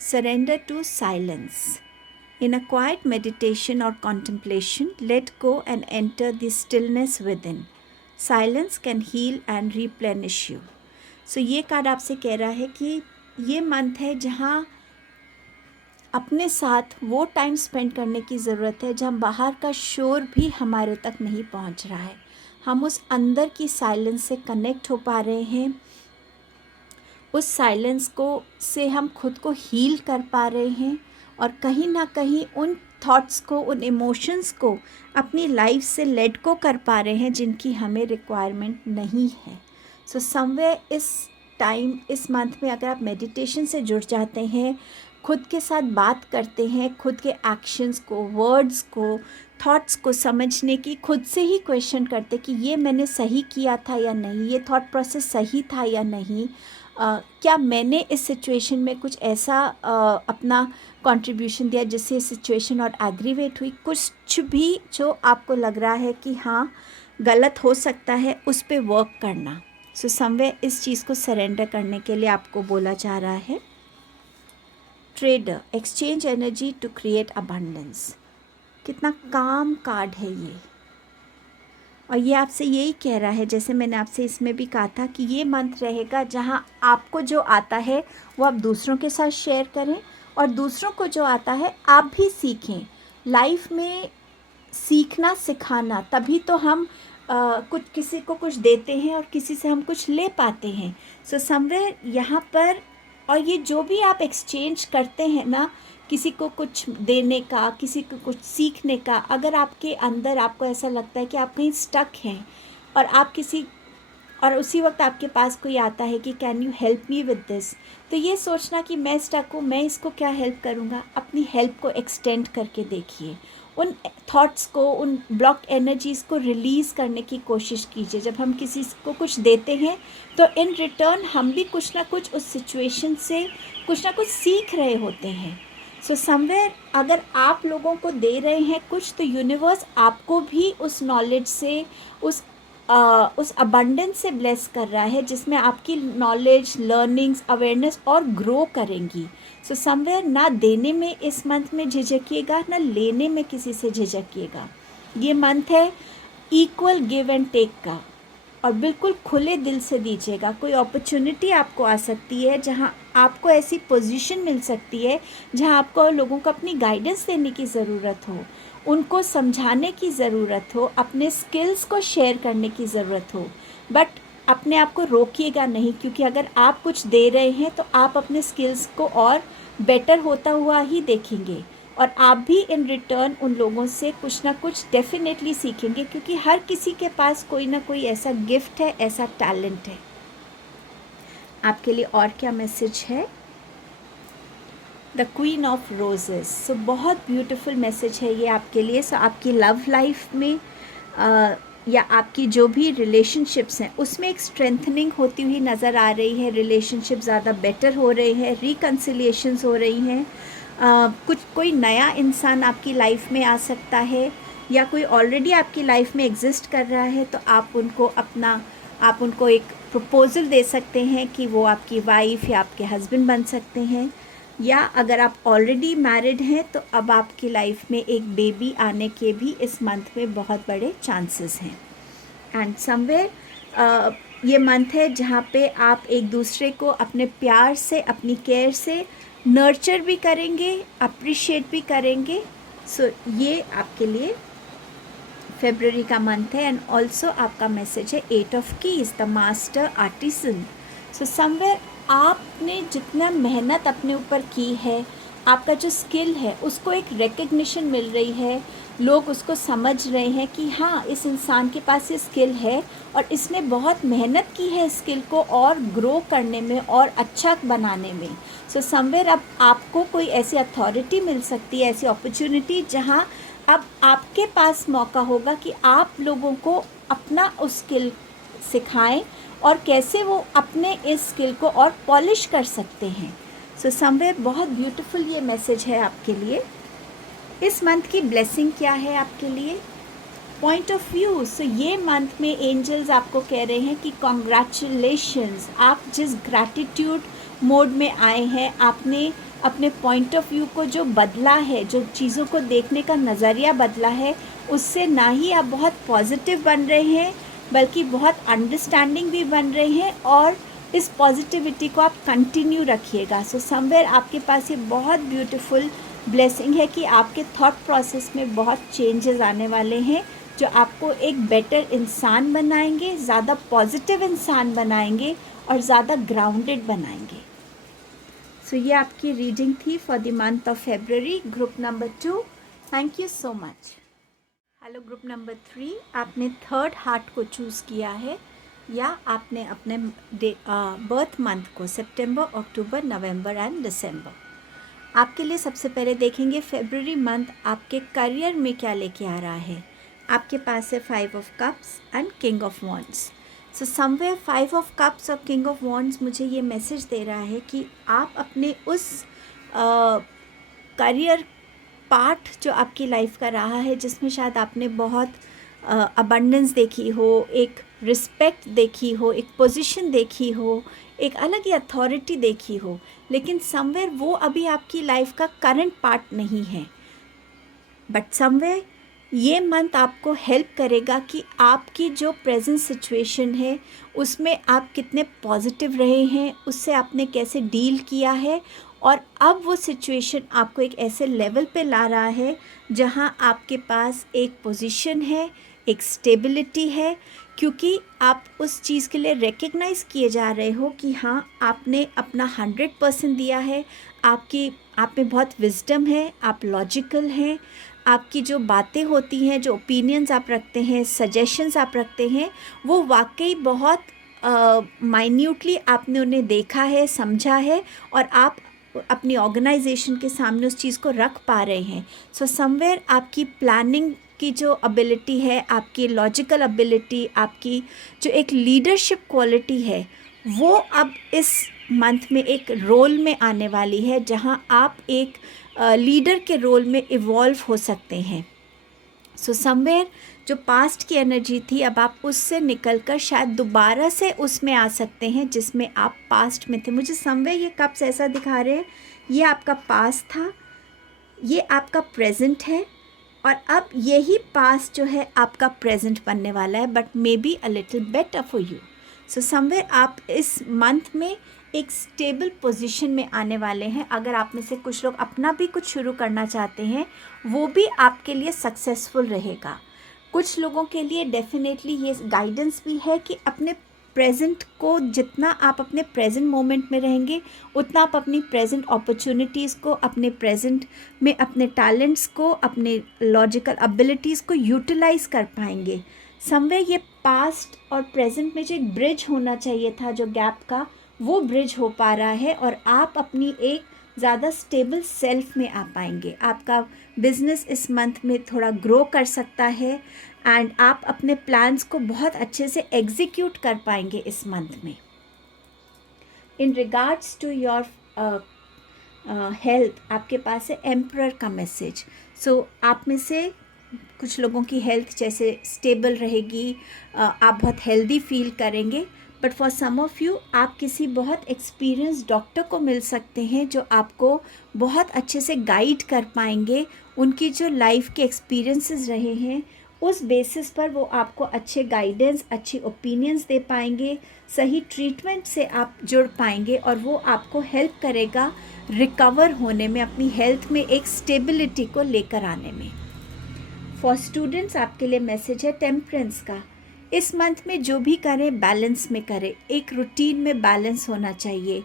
Surrender to silence. In a quiet meditation or contemplation, let go and enter the stillness within. Silence can heal and replenish you. So ये कार्ड आपसे कह रहा है कि ये मंथ है जहाँ अपने साथ वो टाइम स्पेंड करने की ज़रूरत है जहाँ बाहर का शोर भी हमारे तक नहीं पहुँच रहा है। हम उस अंदर की साइलेंस से कनेक्ट हो पा रहे हैं, उस साइलेंस को से हम खुद को हील कर पा रहे हैं और कहीं ना कहीं उन थॉट्स को, उन इमोशंस को अपनी लाइफ से लेट गो कर पा रहे हैं जिनकी हमें रिक्वायरमेंट नहीं है। सो समवेयर इस टाइम, इस मंथ में अगर आप मेडिटेशन से जुड़ जाते हैं, खुद के साथ बात करते हैं, खुद के एक्शंस को, वर्ड्स को, थॉट्स को समझने की, खुद से ही क्वेश्चन करते कि ये मैंने सही किया था या नहीं, ये थॉट प्रोसेस सही था या नहीं, क्या मैंने इस सिचुएशन में कुछ ऐसा अपना कंट्रीब्यूशन दिया जिससे सिचुएशन और एग्रीवेट हुई। कुछ भी जो आपको लग रहा है कि हाँ गलत हो सकता है, उस पे वर्क करना। सो समवेयर इस चीज़ को सरेंडर करने के लिए आपको बोला जा रहा है। Trader, exchange energy to create abundance. कितना काम कार्ड है ये, और ये आपसे यही कह रहा है, जैसे मैंने आपसे इसमें भी कहा था कि ये मंथ रहेगा जहाँ आपको जो आता है वो आप दूसरों के साथ शेयर करें और दूसरों को जो आता है आप भी सीखें। लाइफ में सीखना सिखाना, तभी तो हम कुछ किसी को कुछ देते हैं और किसी से हम कुछ ले पाते हैं। सो समवेयर यहाँ पर, और ये जो भी आप एक्सचेंज करते हैं ना, किसी को कुछ देने का, किसी को कुछ सीखने का, अगर आपके अंदर आपको ऐसा लगता है कि आप कहीं स्टक हैं और आप किसी, और उसी वक्त आपके पास कोई आता है कि can you help me with this, तो ये सोचना कि मैं स्टक हूँ, मैं इसको क्या हेल्प करूँगा, अपनी हेल्प को एक्सटेंड करके देखिए। उन थॉट्स को, उन ब्लॉक्ड एनर्जीज़ को रिलीज़ करने की कोशिश कीजिए। जब हम किसी को कुछ देते हैं तो इन रिटर्न हम भी कुछ ना कुछ उस सिचुएशन से कुछ ना कुछ सीख रहे होते हैं। सो समवेयर अगर आप लोगों को दे रहे हैं कुछ, तो यूनिवर्स आपको भी उस नॉलेज से, उस अबंडेंस से ब्लेस कर रहा है, जिसमें आपकी नॉलेज, लर्निंग्स, अवेयरनेस और ग्रो करेंगी। सो समवेयर ना देने में इस मंथ में झिझकिएगा, ना लेने में किसी से झिझकिएगा। ये मंथ है इक्वल गिव एंड टेक का, और बिल्कुल खुले दिल से दीजिएगा। कोई अपॉर्चुनिटी आपको आ सकती है जहाँ आपको ऐसी पोजीशन मिल सकती है जहाँ आपको लोगों को अपनी गाइडेंस देने की ज़रूरत हो, उनको समझाने की ज़रूरत हो, अपने स्किल्स को शेयर करने की ज़रूरत हो। बट अपने आप को रोकिएगा नहीं, क्योंकि अगर आप कुछ दे रहे हैं तो आप अपने स्किल्स को और बेटर होता हुआ ही देखेंगे, और आप भी इन रिटर्न उन लोगों से कुछ ना कुछ डेफिनेटली सीखेंगे, क्योंकि हर किसी के पास कोई ना कोई ऐसा गिफ्ट है, ऐसा टैलेंट है। आपके लिए और क्या मैसेज है? The queen of roses. So बहुत ब्यूटीफुल मैसेज है ये आपके लिए। सो आपकी लव लाइफ में या आपकी जो भी रिलेशनशिप्स हैं उसमें एक स्ट्रेंथनिंग होती हुई नज़र आ रही है। रिलेशनशिप ज़्यादा बेटर हो रहे हैं, रिकन्सिलिएशंस हो रही हैं। कोई नया इंसान आपकी लाइफ में आ सकता है, या कोई ऑलरेडी आपकी लाइफ में एग्जिस्ट कर रहा है, तो आप उनको एक प्रपोज़ल दे सकते हैं कि वो आपकी वाइफ या आपके हस्बैंड बन सकते हैं। या अगर आप ऑलरेडी मैरिड हैं तो अब आपकी लाइफ में एक बेबी आने के भी इस मंथ में बहुत बड़े चांसेस हैं। एंड समवेयर ये मंथ है जहाँ पे आप एक दूसरे को अपने प्यार से, अपनी केयर से नर्चर भी करेंगे, अप्रिशिएट भी करेंगे। सो ये आपके लिए फेब्रुअरी का मंथ है। एंड ऑल्सो आपका मैसेज है 8 of keys, the master artisan. So somewhere आपने जितना मेहनत अपने ऊपर की है, आपका जो स्किल है उसको एक रिकग्निशन मिल रही है, लोग उसको समझ रहे हैं कि हाँ, इस इंसान के पास ये स्किल है और इसने बहुत मेहनत की है स्किल को और ग्रो करने में और अच्छा बनाने में। सो समवेयर अब आपको कोई ऐसी अथॉरिटी मिल सकती है, ऐसी अपॉर्चुनिटी, जहाँ अब आपके पास मौका होगा कि आप लोगों को अपना उस स्किल सिखाएं और कैसे वो अपने इस स्किल को और पॉलिश कर सकते हैं। सो समवेयर बहुत ब्यूटीफुल ये मैसेज है आपके लिए। इस मंथ की ब्लेसिंग क्या है आपके लिए? Point of view. सो ये मंथ में एंजल्स आपको कह रहे हैं कि कॉन्ग्रेचुलेशंस, आप जिस ग्रैटिट्यूड मोड में आए हैं, आपने अपने पॉइंट ऑफ व्यू को जो बदला है, जो चीज़ों को देखने का नज़रिया बदला है, उससे ना ही आप बहुत पॉजिटिव बन रहे हैं बल्कि बहुत अंडरस्टैंडिंग भी बन रहे हैं, और इस पॉजिटिविटी को आप कंटिन्यू रखिएगा। सो समवेयर आपके पास ये बहुत ब्यूटीफुल ब्लेसिंग है कि आपके थॉट प्रोसेस में बहुत चेंजेस आने वाले हैं जो आपको एक बेटर इंसान बनाएंगे, ज़्यादा पॉजिटिव इंसान बनाएंगे और ज़्यादा ग्राउंडेड बनाएंगे। सो ये आपकी रीडिंग थी for the month of February, group number 2। Thank you so much. Hello group number 3, आपने थर्ड हार्ट को चूज़ किया है या आपने अपने बर्थ मंथ को सितंबर, अक्टूबर, नवंबर एंड दिसंबर। आपके लिए सबसे पहले देखेंगे फेब्रुअरी मंथ आपके करियर में क्या लेके आ रहा है। आपके पास है 5 of cups and king of wands. So somewhere 5 of cups और किंग ऑफ वॉन्ड्स मुझे ये मैसेज दे रहा है कि आप अपने उस करियर पार्ट जो आपकी लाइफ का रहा है, जिसमें शायद आपने बहुत अबंडेंस देखी हो, एक रिस्पेक्ट देखी हो, एक पोजीशन देखी हो, एक अलग ही अथॉरिटी देखी हो, लेकिन समवेयर वो अभी आपकी लाइफ का करंट पार्ट नहीं है। बट समवेयर ये मंथ आपको हेल्प करेगा कि आपकी जो प्रेजेंट सिचुएशन है उसमें आप कितने पॉजिटिव रहे हैं, उससे आपने कैसे डील किया है, और अब वो सिचुएशन आपको एक ऐसे लेवल पे ला रहा है जहां आपके पास एक पोजीशन है, एक स्टेबिलिटी है, क्योंकि आप उस चीज़ के लिए रिकग्नाइज़ किए जा रहे हो कि हाँ, आपने अपना 100% दिया है। आप में बहुत विजडम है, आप लॉजिकल हैं, आपकी जो बातें होती हैं, जो ओपिनियंस आप रखते हैं, सजेशंस आप रखते हैं, वो वाकई बहुत माइन्यूटली आपने उन्हें देखा है, समझा है, और आप अपनी ऑर्गेनाइजेशन के सामने उस चीज़ को रख पा रहे हैं। सो समवेयर आपकी प्लानिंग की जो एबिलिटी है, आपकी लॉजिकल एबिलिटी, आपकी जो एक लीडरशिप क्वालिटी है, वो अब इस मंथ में एक रोल में आने वाली है जहां आप एक लीडर के रोल में इवॉल्व हो सकते हैं। सो समवेयर जो पास्ट की एनर्जी थी, अब आप उससे निकलकर शायद दोबारा से उसमें आ सकते हैं जिसमें आप पास्ट में थे। मुझे समवेयर ये कप्स ऐसा दिखा रहे हैं, ये आपका पास्ट था, ये आपका प्रेजेंट है, और अब यही पास्ट जो है आपका प्रेजेंट बनने वाला है, but may be a little better for you. So somewhere आप इस मंथ में एक स्टेबल पोजीशन में आने वाले हैं। अगर आप में से कुछ लोग अपना भी कुछ शुरू करना चाहते हैं, वो भी आपके लिए सक्सेसफुल रहेगा। कुछ लोगों के लिए डेफिनेटली ये गाइडेंस भी है कि अपने प्रेजेंट को, जितना आप अपने प्रेजेंट मोमेंट में रहेंगे, उतना आप अपनी प्रेजेंट अपॉर्चुनिटीज़ को, अपने प्रेजेंट में अपने टैलेंट्स को, अपने लॉजिकल एबिलिटीज़ को यूटिलाइज़ कर पाएंगे। समवेयर ये पास्ट और प्रेजेंट में जो एक ब्रिज होना चाहिए था, जो गैप का, वो ब्रिज हो पा रहा है, और आप अपनी एक ज़्यादा स्टेबल सेल्फ में आ पाएंगे। आपका बिजनेस इस मंथ में थोड़ा ग्रो कर सकता है, एंड आप अपने प्लान्स को बहुत अच्छे से एग्जीक्यूट कर पाएंगे इस मंथ में। In regards to your health, आपके पास है एम्परर का मैसेज। सो आप में से कुछ लोगों की हेल्थ जैसे स्टेबल रहेगी, आप बहुत हेल्दी फील करेंगे, but for some of you आप किसी बहुत एक्सपीरियंस डॉक्टर को मिल सकते हैं जो आपको बहुत अच्छे से गाइड कर पाएंगे। उनकी जो लाइफ के एक्सपीरियंसेस रहे हैं उस बेसिस पर वो आपको अच्छे गाइडेंस, अच्छी ओपिनियंस दे पाएंगे, सही ट्रीटमेंट से आप जुड़ पाएंगे और वो आपको हेल्प करेगा रिकवर होने में, अपनी हेल्थ में एक स्टेबिलिटी को लेकर आने में। फॉर स्टूडेंट्स आपके लिए मैसेज है टेम्परेंस का। इस मंथ में जो भी करें बैलेंस में करें, एक रूटीन में बैलेंस होना चाहिए।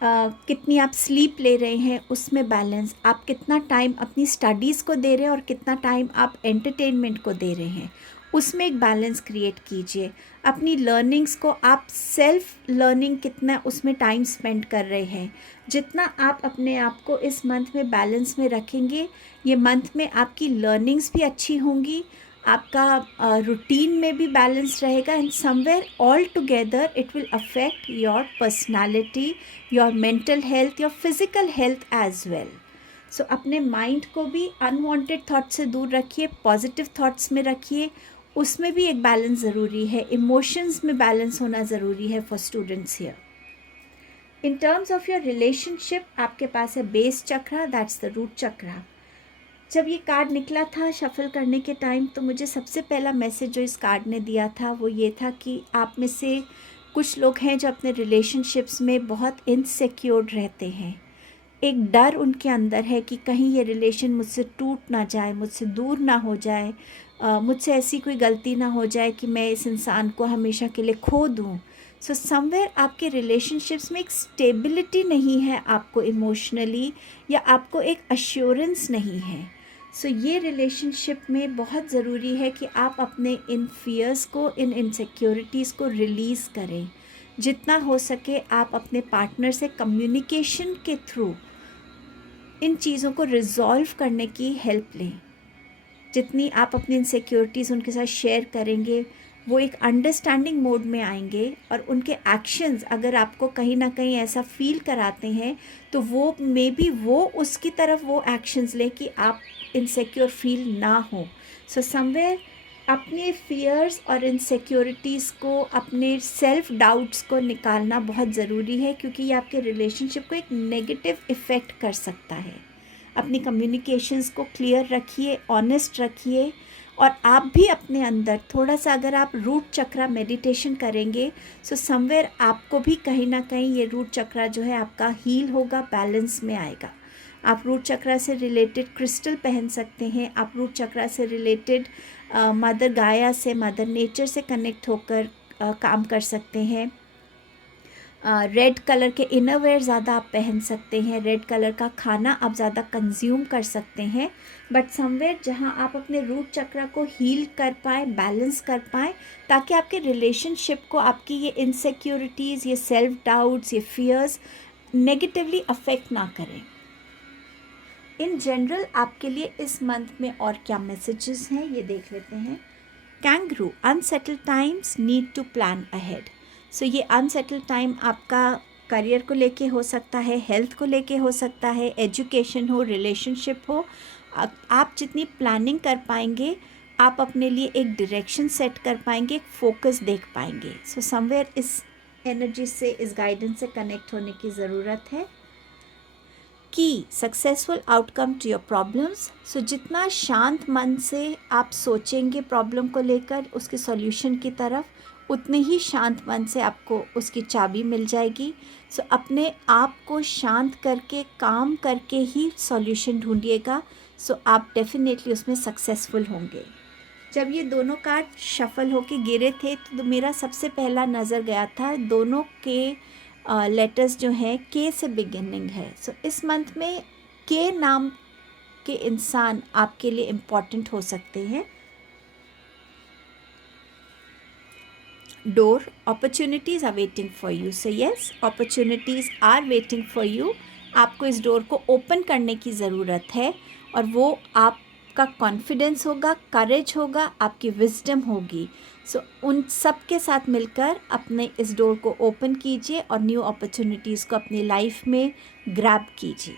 कितनी आप स्लीप ले रहे हैं उसमें बैलेंस, आप कितना टाइम अपनी स्टडीज़ को दे रहे हैं और कितना टाइम आप एंटरटेनमेंट को दे रहे हैं, उसमें एक बैलेंस क्रिएट कीजिए। अपनी लर्निंग्स को आप सेल्फ लर्निंग कितना उसमें टाइम स्पेंड कर रहे हैं, जितना आप अपने आप को इस मंथ में बैलेंस में रखेंगे, ये मंथ में आपकी लर्निंग्स भी अच्छी होंगी, आपका रूटीन में भी बैलेंस रहेगा, and somewhere all together it will affect your personality, your mental health, your physical health as well. So अपने माइंड को भी अनवांटेड थॉट से दूर रखिए, पॉजिटिव थॉट्स में रखिए, उसमें भी एक बैलेंस ज़रूरी है। इमोशंस में बैलेंस होना ज़रूरी है for students here. In terms of your relationship आपके पास है base chakra, that's the root chakra. जब ये कार्ड निकला था शफल करने के टाइम, तो मुझे सबसे पहला मैसेज जो इस कार्ड ने दिया था वो ये था कि आप में से कुछ लोग हैं जो अपने रिलेशनशिप्स में बहुत इनसिक्योर रहते हैं। एक डर उनके अंदर है कि कहीं ये रिलेशन मुझसे टूट ना जाए, मुझसे दूर ना हो जाए, मुझसे ऐसी कोई गलती ना हो जाए कि मैं इस इंसान को हमेशा के लिए खो दूँ। सो समवेयर आपके रिलेशनशिप्स में एक स्टेबिलिटी नहीं है आपको इमोशनली, या आपको एक अश्योरेंस नहीं है। सो ये रिलेशनशिप में बहुत ज़रूरी है कि आप अपने इन फियर्स को, इन इनसिक्योरिटीज़ को रिलीज़ करें। जितना हो सके आप अपने पार्टनर से कम्युनिकेशन के थ्रू इन चीज़ों को रिजॉल्व करने की हेल्प लें। जितनी आप अपनी इनसिक्योरिटीज़ उनके साथ शेयर करेंगे, वो एक अंडरस्टैंडिंग मोड में आएंगे, और उनके एक्शंस अगर आपको कहीं ना कहीं ऐसा फील कराते हैं तो वो मे बी वो उसकी तरफ वो एक्शंस ले कि आप इनसिक्योर फील ना हो। सो समवेयर अपने फियर्स और इनसिक्योरिटीज़ को, अपने सेल्फ डाउट्स को निकालना बहुत ज़रूरी है, क्योंकि ये आपके रिलेशनशिप को एक नेगेटिव इफ़ेक्ट कर सकता है। अपनी कम्युनिकेशंस को क्लियर रखिए, ऑनेस्ट रखिए, और आप भी अपने अंदर थोड़ा सा अगर आप रूट चक्रा मेडिटेशन करेंगे, सो समवेयर आपको भी कहीं ना कहीं ये रूट चक्रा जो है आपका हील होगा, बैलेंस में आएगा। आप रूट चक्रा से रिलेटेड क्रिस्टल पहन सकते हैं, आप रूट चक्रा से रिलेटेड मदर गाया से, मदर नेचर से कनेक्ट होकर काम कर सकते हैं। रेड कलर के इनरवेयर ज़्यादा आप पहन सकते हैं, रेड कलर का खाना आप ज़्यादा कंज्यूम कर सकते हैं, बट समवेयर जहाँ आप अपने रूट चक्र को हील कर पाएँ, बैलेंस कर पाएँ, ताकि आपके रिलेशनशिप को आपकी ये इनसिक्योरिटीज़, ये सेल्फ डाउट्स, ये फियर्स नेगेटिवली अफेक्ट ना करें। इन जनरल आपके लिए इस मंथ में और क्या मैसेजेस हैं ये देख लेते हैं। Kangaroo, unsettled times need to plan ahead. So ये अनसेटल्ड टाइम आपका करियर को लेके हो सकता है, हेल्थ को लेके हो सकता है, एजुकेशन हो, रिलेशनशिप हो। आप जितनी प्लानिंग कर पाएंगे, आप अपने लिए एक डायरेक्शन सेट कर पाएंगे, एक फोकस देख पाएंगे। सो समवेयर इस एनर्जी से, इस गाइडेंस से कनेक्ट होने की ज़रूरत है। Key successful outcome to your problems. So जितना शांत मन से आप सोचेंगे प्रॉब्लम को लेकर उसके सॉल्यूशन की तरफ, उतने ही शांत मन से आपको उसकी चाबी मिल जाएगी। सो अपने आप को शांत करके, काम करके ही सॉल्यूशन ढूंढिएगा। सो आप डेफिनेटली उसमें सक्सेसफुल होंगे। जब ये दोनों कार्ड शफल होके गिरे थे तो मेरा सबसे पहला नज़र गया था दोनों के लेटर्स जो हैं के से बिगिनिंग है। सो इस मंथ में के नाम के इंसान आपके लिए इम्पॉर्टेंट हो सकते हैं। Door, opportunities are waiting for you. So yes, opportunities are waiting for you. आपको इस डोर को ओपन करने की ज़रूरत है, और वो आपका कॉन्फिडेंस होगा, करेज होगा, आपकी विजडम होगी। सो उन सब के साथ मिलकर अपने इस डोर को ओपन कीजिए और न्यू अपॉर्चुनिटीज़ को अपनी लाइफ में ग्रैब कीजिए।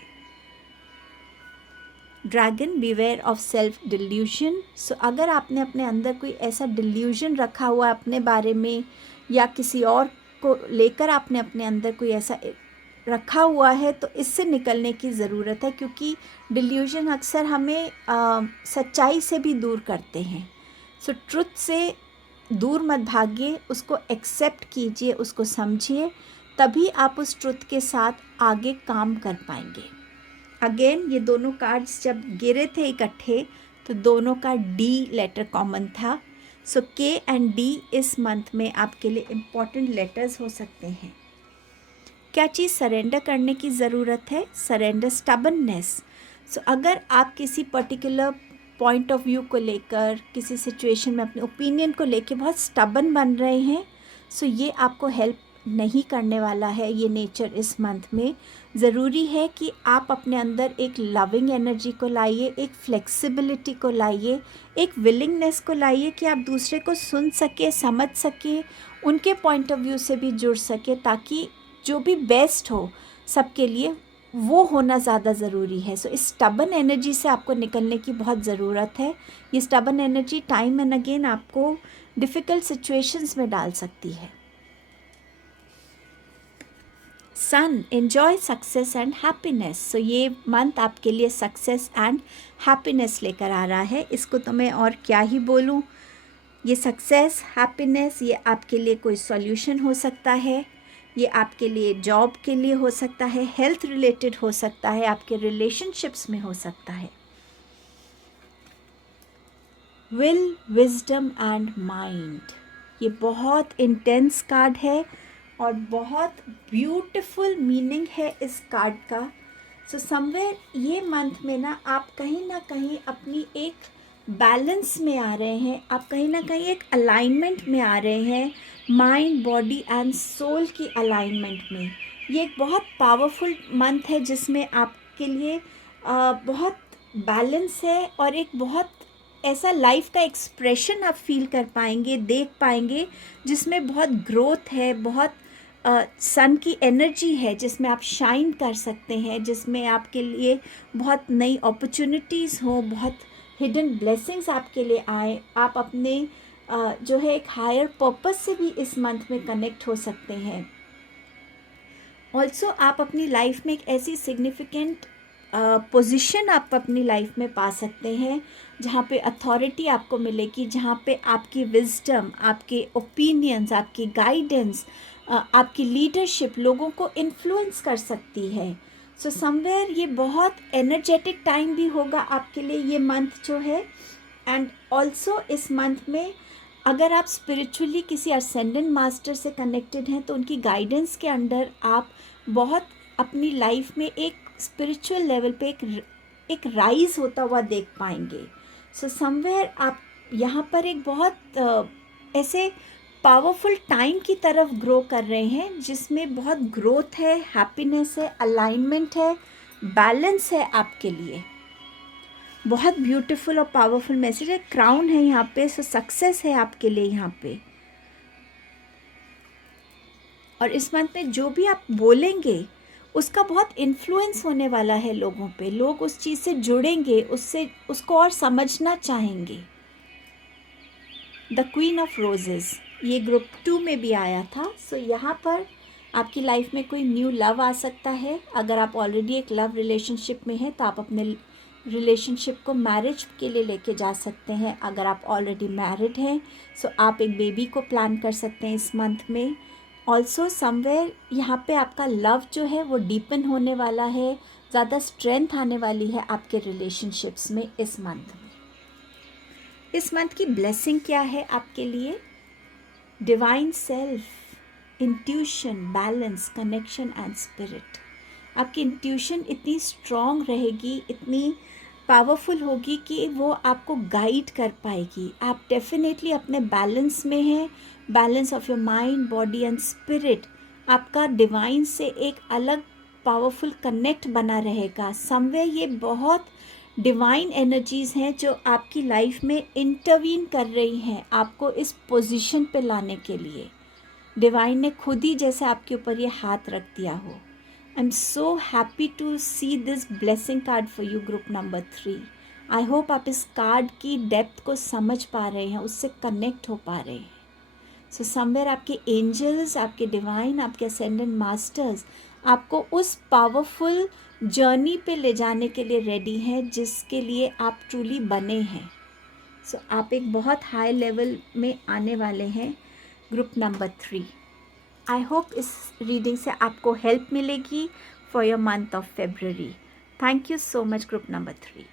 Dragon, beware of self delusion. So अगर आपने अपने अंदर कोई ऐसा डिल्यूजन रखा हुआ है अपने बारे में, या किसी और को लेकर आपने अपने अंदर कोई ऐसा रखा हुआ है, तो इससे निकलने की ज़रूरत है, क्योंकि डिल्यूजन अक्सर हमें सच्चाई से भी दूर करते हैं। सो ट्रुथ से दूर मत भागिए, उसको एक्सेप्ट कीजिए, उसको समझिए, तभी आप उस ट्रुथ के साथ आगे काम कर पाएंगे। अगेन ये दोनों कार्ड्स जब गिरे थे इकट्ठे, तो दोनों का डी लेटर कॉमन था। सो के एंड डी इस मंथ में आपके लिए इम्पॉर्टेंट लेटर्स हो सकते हैं। क्या चीज़ सरेंडर करने की ज़रूरत है? Surrender stubbornness. सो अगर आप किसी पर्टिकुलर पॉइंट ऑफ व्यू को लेकर, किसी सिचुएशन में अपने ओपिनियन को लेकर बहुत स्टबन बन रहे हैं, सो ये आपको हेल्प नहीं करने वाला है ये नेचर इस मंथ में। ज़रूरी है कि आप अपने अंदर एक लविंग एनर्जी को लाइए, एक फ्लेक्सिबिलिटी को लाइए, एक विलिंगनेस को लाइए कि आप दूसरे को सुन सके, समझ सके, उनके पॉइंट ऑफ व्यू से भी जुड़ सके, ताकि जो भी बेस्ट हो सबके लिए वो होना ज़्यादा ज़रूरी है। सो इस स्टबन एनर्जी से आपको निकलने की बहुत ज़रूरत है। ये stubborn energy time and again आपको डिफ़िकल्ट सिचुएशंस में डाल सकती है। सन, एन्जॉय सक्सेस एंड हैप्पीनेस। सो ये मंथ आपके लिए सक्सेस एंड हैप्पीनेस लेकर आ रहा है। इसको तो मैं और क्या ही बोलूँ। ये सक्सेस, हैप्पीनेस, ये आपके लिए कोई सॉल्यूशन हो सकता है, ये आपके लिए जॉब के लिए हो सकता है, हेल्थ रिलेटेड हो सकता है, आपके रिलेशनशिप्स में हो सकता है। विल, विजडम एंड माइंड, ये बहुत इंटेंस कार्ड है और बहुत ब्यूटीफुल मीनिंग है इस कार्ड का। सो समवेयर ये मंथ में ना आप कहीं ना कहीं अपनी एक बैलेंस में आ रहे हैं, आप कहीं ना कहीं एक अलाइनमेंट में आ रहे हैं, माइंड, बॉडी एंड सोल की अलाइनमेंट में। ये एक बहुत पावरफुल मंथ है जिसमें आपके लिए बहुत बैलेंस है और एक बहुत ऐसा लाइफ का एक्सप्रेशन आप फील कर पाएंगे, देख पाएंगे, जिसमें बहुत ग्रोथ है, बहुत सन की एनर्जी है, जिसमें आप शाइन कर सकते हैं, जिसमें आपके लिए बहुत नई अपॉर्चुनिटीज़ हो, बहुत हिडन ब्लेसिंग्स आपके लिए आए। आप अपने जो है एक हायर पर्पस से भी इस मंथ में कनेक्ट हो सकते हैं। ऑल्सो आप अपनी लाइफ में एक ऐसी सिग्निफिकेंट पोजीशन आप अपनी लाइफ में पा सकते हैं जहाँ पे अथॉरिटी आपको मिलेगी, जहाँ पे आपकी विजडम, आपके ओपिनियंस, आपकी गाइडेंस, आपकी लीडरशिप लोगों को इन्फ्लुएंस कर सकती है। सो समवेयर ये बहुत एनर्जेटिक टाइम भी होगा आपके लिए ये मंथ जो है। एंड ऑल्सो इस मंथ में अगर आप स्पिरिचुअली किसी असेंडेंट मास्टर से कनेक्टेड हैं, तो उनकी गाइडेंस के अंडर आप बहुत अपनी लाइफ में एक स्पिरिचुअल लेवल पे एक राइज होता हुआ देख पाएंगे। सो समवेयर आप यहाँ पर एक बहुत ऐसे पावरफुल टाइम की तरफ ग्रो कर रहे हैं, जिसमें बहुत ग्रोथ है, हैप्पीनेस है, अलाइनमेंट है, बैलेंस है आपके लिए। बहुत ब्यूटीफुल और पावरफुल मैसेज है। क्राउन है यहाँ पे, सो सक्सेस है आपके लिए यहाँ पे। और इस मंथ में जो भी आप बोलेंगे उसका बहुत इन्फ्लुएंस होने वाला है लोगों पे। लोग उस चीज़ से जुड़ेंगे, उससे उसको और समझना चाहेंगे। द क्वीन ऑफ रोजेस, ये ग्रुप 2 में भी आया था। सो यहाँ पर आपकी लाइफ में कोई न्यू लव आ सकता है। अगर आप ऑलरेडी एक लव रिलेशनशिप में हैं तो आप अपने रिलेशनशिप को मैरिज के लिए लेके जा सकते हैं। अगर आप ऑलरेडी मैरिड हैं सो आप एक बेबी को प्लान कर सकते हैं इस मंथ में। ऑल्सो समवेयर यहाँ पे आपका लव जो है वो डीपन होने वाला है, ज़्यादा स्ट्रेंथ आने वाली है आपके रिलेशनशिप्स में इस मंथ में। इस मंथ की ब्लेसिंग क्या है आपके लिए? Divine self, intuition, balance, connection and spirit. आपकी इंट्यूशन इतनी स्ट्रॉन्ग रहेगी, इतनी पावरफुल होगी कि वो आपको गाइड कर पाएगी। आप डेफिनेटली अपने बैलेंस में हैं, balance of your mind, body and spirit. आपका डिवाइन से एक अलग पावरफुल कनेक्ट बना रहेगा। समवेयर ये बहुत डिवाइन एनर्जीज़ हैं जो आपकी लाइफ में इंटरवीन कर रही हैं आपको इस पोजीशन पे लाने के लिए। डिवाइन ने खुद ही जैसे आपके ऊपर ये हाथ रख दिया हो। I am so happy to see this blessing card for you, group number 3। I hope आप इस कार्ड की डेप्थ को समझ पा रहे हैं, उससे कनेक्ट हो पा रहे हैं। सो समवेयर आपके एंजल्स, आपके डिवाइन, आपके असेंडेंट मास्टर्स आपको उस पावरफुल जर्नी पे ले जाने के लिए रेडी हैं जिसके लिए आप ट्रूली बने हैं. सो आप एक बहुत हाई लेवल में आने वाले हैं, ग्रुप नंबर 3. आई होप इस रीडिंग से आपको हेल्प मिलेगी for your month of February. Thank you so much, group number 3.